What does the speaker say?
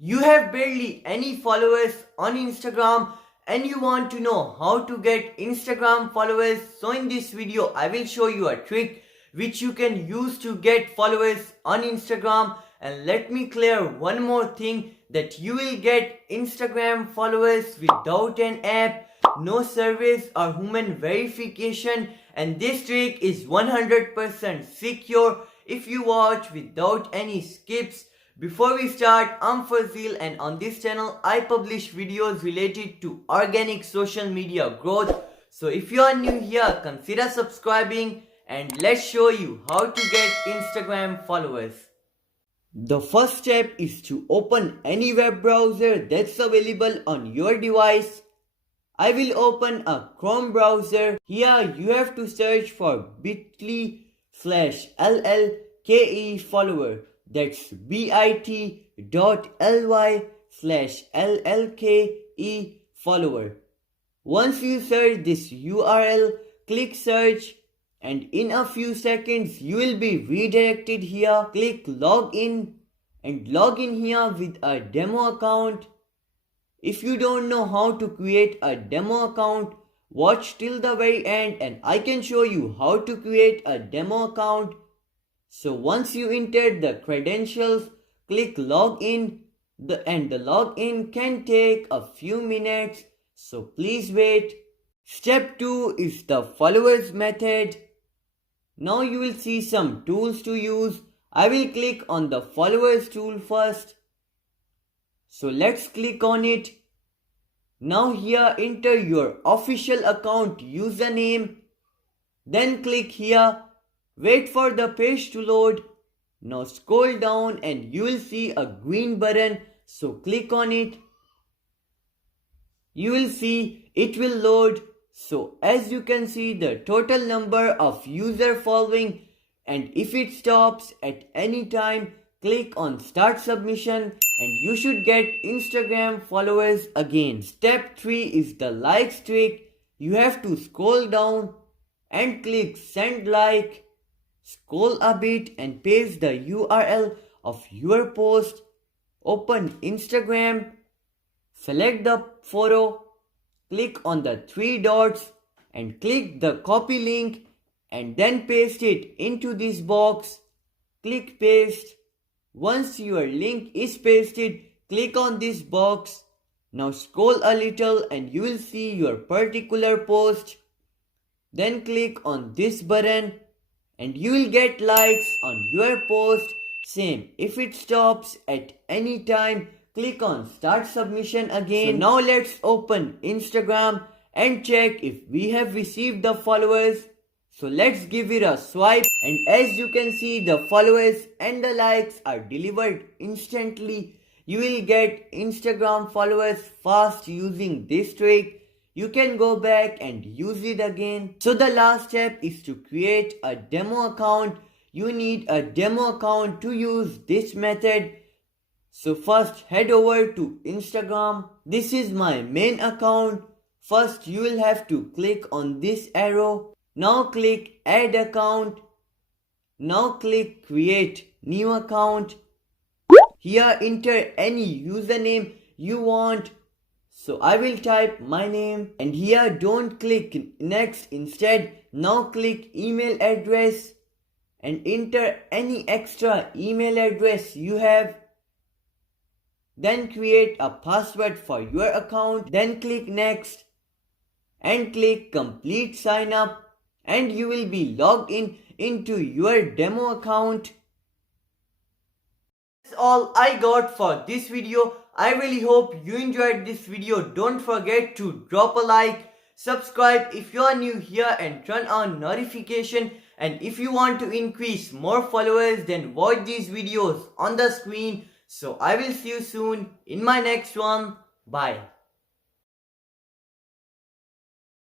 You have barely any followers on Instagram and you want to know how to get Instagram followers. So in this video, I will show you a trick which you can use to get followers on Instagram. And let me clear one more thing, that you will get Instagram followers without an app, no service or human verification, and this trick is 100% secure if you watch without any skips. Before we start, I'm Farzeel and on this channel I publish videos related to organic social media growth. So if you are new here, consider subscribing and let's show you how to get Instagram followers. The first step is to open any web browser that's available on your device. I will open a Chrome browser. Here you have to search for bit.ly/LLKE follower. That's bit.ly/LLKE follower. Once you search this URL, click search and in a few seconds you will be redirected here. Click login and log in here with a demo account. If you don't know how to create a demo account, watch till the very end and I can show you how to create a demo account. So once you enter the credentials, click login and the login can take a few minutes, so please wait. Step 2 is the followers method. Now you will see some tools to use. I will click on the followers tool first. So let's click on it. Now here enter your official account username. Then click here. Wait for the page to load. Now scroll down and you will see a green button. So click on it. You will see it will load. So as you can see the total number of user following, and if it stops at any time, click on start submission and you should get Instagram followers again. Step 3 is the likes trick. You have to scroll down and click send like. Scroll a bit and paste the URL of your post. Open Instagram. Select the photo. Click on the 3 dots and click the copy link and then paste it into this box. Click paste. Once your link is pasted, click on this box. Now scroll a little and you will see your particular post. Then click on this button and you will get likes on your post. Same, if it stops at any time, click on start submission again. So now let's open Instagram and check if we have received the followers. So let's give it a swipe and as you can see the followers and the likes are delivered instantly. You will get Instagram followers fast using this trick. You can go back and use it again. So the last step is to create a demo account. You need a demo account to use this method. So first head over to Instagram. This is my main account. First you will have to click on this arrow. Now click add account. Now click create new account. Here enter any username you want. So I will type my name and here don't click next, instead now click email address and enter any extra email address you have. Then create a password for your account. Then click next and click complete sign up and you will be logged into your demo account. That's all I got for this video. I really hope you enjoyed this video. Don't forget to drop a like, subscribe if you are new here and turn on notification. And if you want to increase more followers, then watch these videos on the screen. So I will see you soon in my next one. Bye.